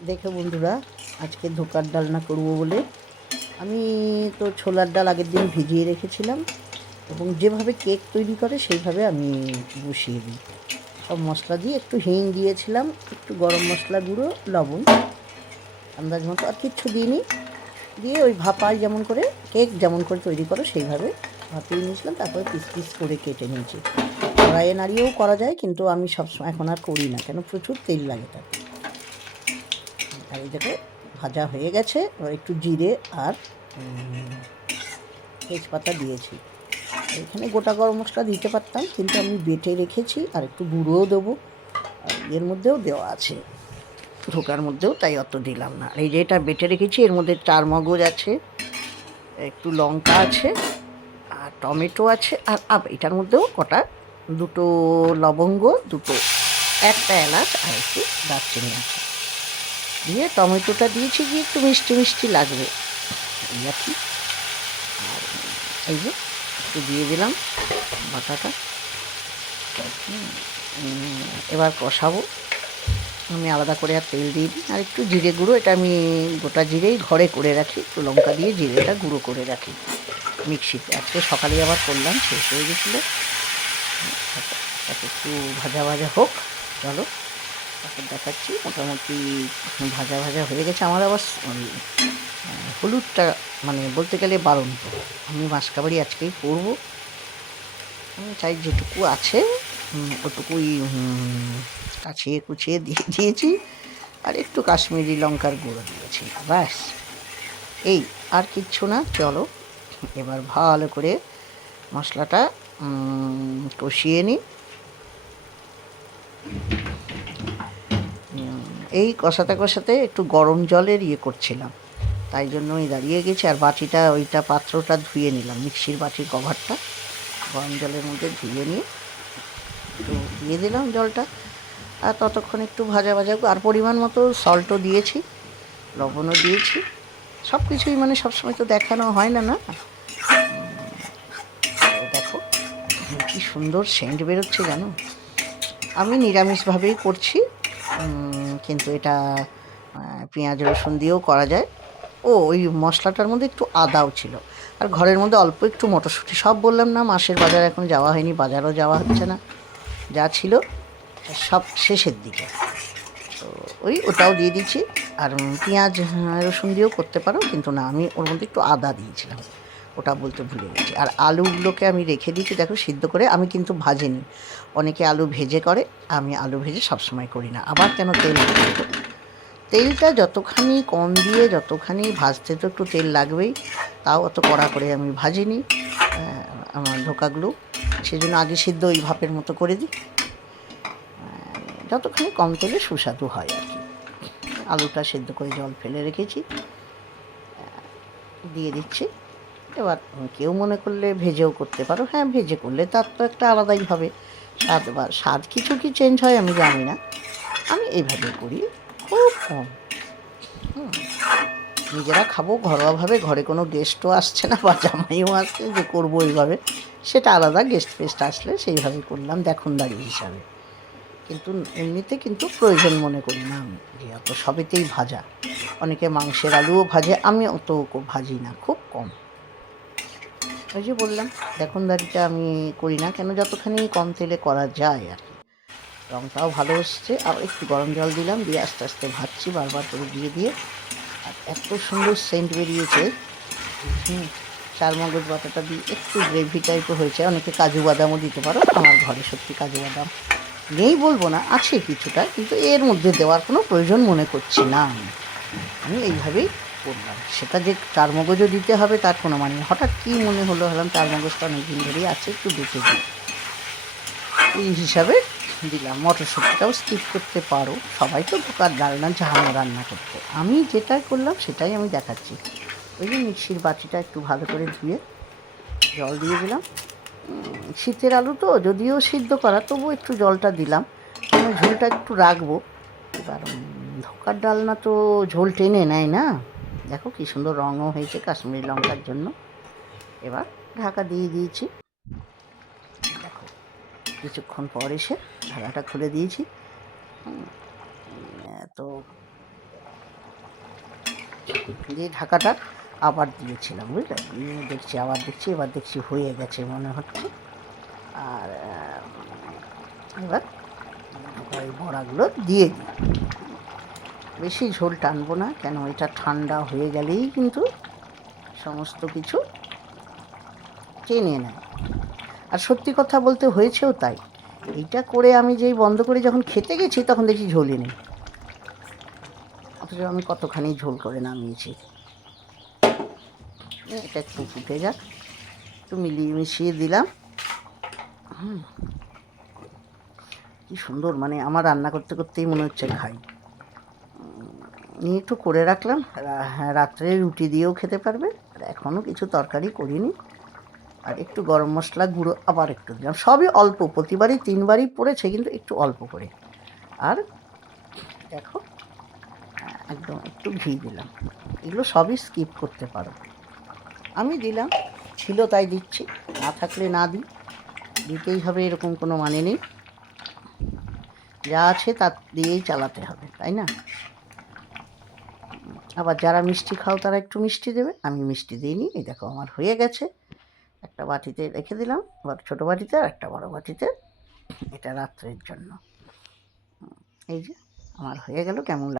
দেখো বন্ধুরা, আজকে ধোকার ডালনা করব বলে আমি তো ছোলার ডাল আগের দিন ভিজিয়ে রেখেছিলাম এবং যেভাবে কেক তৈরি করে সেইভাবে আমি বসিয়ে দিই। সব মশলা দিয়ে একটু হিং দিয়েছিলাম, একটু গরম মশলা গুঁড়ো, লবণ আন্দাজ মতো, আর কিচ্ছু দিইনি। দিয়ে ওই ভাপায় যেমন করে কেক যেমন করে তৈরি করো সেইভাবে ভাপিয়ে নিয়েছিলাম। তারপরে পিস পিস করে কেটে নিয়েছি। কড়াইয়ে নাড়িয়েও করা যায়, কিন্তু আমি সবসময় এখন আর করি না, কেন প্রচুর তেল লাগে তাতে। আর এই দেখো ভাজা হয়ে গেছে। এবার একটু জিরে আর তেজপাতা দিয়েছি। এখানে গোটা গরম মশলা দিতে পারতাম, কিন্তু আমি বেটে রেখেছি আর একটু গুঁড়োও দেবো, আর এর মধ্যেও দেওয়া আছে ধোকার মধ্যেও, তাই অত দিলাম না। আর এই যে এটা বেটে রেখেছি, এর মধ্যে চারমগজ আছে, একটু লঙ্কা আছে, আর টমেটো আছে, আর এটার মধ্যেও কটা দুটো লবঙ্গ, দুটো একটা এলাচ আর একটু দারচিনি আছে। দিয়ে টমেটোটা দিয়েছি, গিয়ে একটু মিষ্টি মিষ্টি লাগবে এই আর কি। আর এই যে একটু দিয়ে দিলাম বাটাটা। এবার কষাবো। আমি আলাদা করে আর তেল দিয়ে দিই, আর একটু জিরে গুঁড়ো, এটা আমি গোটা জিরেই ঘরে করে রাখি, একটু লঙ্কা দিয়ে জিরেটা গুঁড়ো করে রাখি মিক্সিতে। আজকে সকালে আবার করলাম, শেষ হয়ে গেছিলো। তাকে একটু ভাজা ভাজা হোক, চলো তারপর দেখাচ্ছি। মোটামুটি ভাজা ভাজা হয়ে গেছে। আমার আবার হলুদটা মানে বলতে গেলে বারণ, আমি মাসকাবাড়ি আজকেই করবো। আমি চাই যেটুকু আছে ওটুকুই কাছিয়ে কুচিয়ে দিয়ে দিয়েছি, আর একটু কাশ্মীরি লঙ্কার গুঁড়ো দিয়েছি, ব্যাস। এই, আর কিচ্ছু না। চলো এবার ভালো করে মশলাটা কষিয়ে নিই। এই কষাতে কষাতে একটু গরম জলের করছিলাম, তাই জন্যই দাঁড়িয়ে গেছি। আর বাটিটা, ওইটা পাত্রটা ধুয়ে নিলাম, মিক্সির বাটির কভারটা গরম জলের মধ্যে ধুয়ে নিয়ে একটু দিয়ে দিলাম জলটা। আর ততক্ষণ একটু ভাজা ভাজা, আর পরিমাণ মতো সল্টও দিয়েছি, লবণও দিয়েছি। সব কিছুই মানে সবসময় তো দেখানো হয় না, না। দেখো কি সুন্দর সেন্ট বেরোচ্ছে জানো। আমি নিরামিষভাবেই করছি, কিন্তু এটা পেঁয়াজ রসুন দিয়েও করা যায়। ওই মশলাটার মধ্যে একটু আদাও ছিল, আর ঘরের মধ্যে অল্প একটু মটরশুঁটি। সব বললাম না, মাসের বাজার এখন যাওয়া হয়নি, বাজারও যাওয়া হচ্ছে না, যা ছিল সব শেষের দিকে। তো ওটাও দিয়ে দিচ্ছি। আর পেঁয়াজ রসুন দিয়েও করতে পারো, কিন্তু না, আমি ওর মধ্যে একটু আদা দিয়েছিলাম, ওটা বলতে ভুলে গেছি। আর আলুগুলোকে আমি রেখে দিয়েছি, দেখো সিদ্ধ করে। আমি কিন্তু ভাজিনি, অনেকে আলু ভেজে করে, আমি আলু ভেজে সবসময় করি না। আবার কেন তেল, তেলটা যতখানি কম দিয়ে যতখানি ভাজতে তো একটু তেল লাগবেই, তাও অত কড়া করে আমি ভাজিনি আমার ধোকাগুলো। সেজন্য আগে সিদ্ধ ওই ভাপের মতো করে দিই, যতখানি কম তেলে সুস্বাদু হয় আর কি। আলুটা সেদ্ধ করে জল ফেলে রেখেছি, দিয়ে দিচ্ছি। এবার কেউ মনে করলে ভেজেও করতে পারো, হ্যাঁ ভেজে করলে তার তো একটা আলাদাই হবে স্বাদ। এবার স্বাদ কিছু কি চেঞ্জ হয় আমি জানি না, আমি এইভাবে করি, খুব কম। নিজেরা খাবো ঘরোয়াভাবে, ঘরে কোনো গেস্টও আসছে না বা জামাইও আসছে যে করবো এইভাবে, সেটা আলাদা। গেস্ট ফেস্ট আসলে সেইভাবে করলাম দেখনদারি হিসাবে, কিন্তু এমনিতে কিন্তু প্রয়োজন মনে করি না আমি যে অত সবেতেই ভাজা। অনেকে মাংসের আলুও ভাজে, আমি অত ভাজি না, খুব কম। ওই যে বললাম দেখনদারিটা আমি করি না, কেন যতখানি কম তেলে করা যায় আর কি। রঙটাও ভালো এসছে। আর একটু গরম জল দিলাম, দিয়ে আস্তে আস্তে ভাজছি বারবার করে দিয়ে দিয়ে। আর এত সুন্দর সেন্ট বেরিয়েছে। চারমগজ বাটাটা দিয়ে একটু গ্রেভি টাইপও হয়েছে। অনেকে কাজু বাদামও দিতে পারো, আমার ঘরে সত্যি কাজু বাদাম নেই বলবো না, আছে কিছুটা, কিন্তু এর মধ্যে দেওয়ার কোনো প্রয়োজন মনে করছি না। আমি এইভাবেই করলাম। সেটা যে চারমগজও দিতে হবে তার কোনো মানে নেই। হঠাৎ কী মনে হলো, হলাম চারমগজটা অনেকদিন ধরেই আছে, একটু বেটে দিই, এই হিসাবে দিলাম। মটরশুঁটিটাও স্কিপ করতে পারো, সবাই তো ধোকার ডালনা জানো রান্না করতে। আমি যেটা করলাম সেটাই আমি দেখাচ্ছি। ওই যে মিক্সির বাটিটা একটু ভালো করে ধুয়ে জল দিয়ে দিলাম। শীতের আলু তো যদিও সিদ্ধ করা, তবু একটু জলটা দিলাম, মানে ঝোলটা একটু রাখবো। এবার ধোকার ডালনা তো ঝোল টেনে নেয় না। দেখো কী সুন্দর রঙও হয়েছে কাশ্মীরি লঙ্কার জন্য। এবার ঢাকা দিয়ে দিয়েছি। দেখো কিছুক্ষণ পর এসে ঢাকাটা খুলে দিয়েছি। তো দিয়ে ঢাকাটা আবার দিয়েছিলাম, বুঝলে? দিয়ে দেখছি, আবার দেখছি, এবার দেখছি হয়ে গেছে মনে হচ্ছে। আর এবার এই বড়াগুলো দিয়ে দিই। বেশি ঝোল টানবো না, কেন এটা ঠান্ডা হয়ে গেলেই কিন্তু সমস্ত কিছু টেনে নেয়। আর সত্যি কথা বলতে হয়েছেও তাই। এইটা করে আমি যেই বন্ধ করে যখন খেতে গেছি তখন দেখি ঝোলই নেই, অথচ আমি কতখানি ঝোল করে নামিয়েছি। এটা একটু ফুটে যাক, একটু মিশিয়ে দিলাম। কি সুন্দর, মানে আমার রান্না করতে করতেই মনে হচ্ছে খাই। নিয়ে একটু করে রাখলাম, হ্যাঁ, রাত্রে রুটি দিয়েও খেতে পারবে। আর এখনও কিছু তরকারি করিনি। আর একটু গরম মশলা গুঁড়ো আবার একটু দিলাম, সবই অল্প, প্রতিবারই 3বারই পড়েছে কিন্তু একটু অল্প করে। আর দেখো, একদম একটু ঘি দিলাম। এগুলো সবই স্কিপ করতে পারো, আমি দিলাম, ছিল তাই দিচ্ছি, না থাকলে না দিই, দিতেই হবে এরকম কোনো মানে নেই। যা আছে তা দিয়েই চালাতে হবে, তাই না? আবার যারা মিষ্টি খাও তারা একটু মিষ্টি দেবে, আমি মিষ্টি দিইনি। এই দেখো আমার হয়ে গেছে। একটা বাটিতে রেখে দিলাম, আবার ছোটো বাটিতে আর একটা বড় বাটিতে, এটা রাত্রের জন্য। এই যে আমার হয়ে গেল, কেমন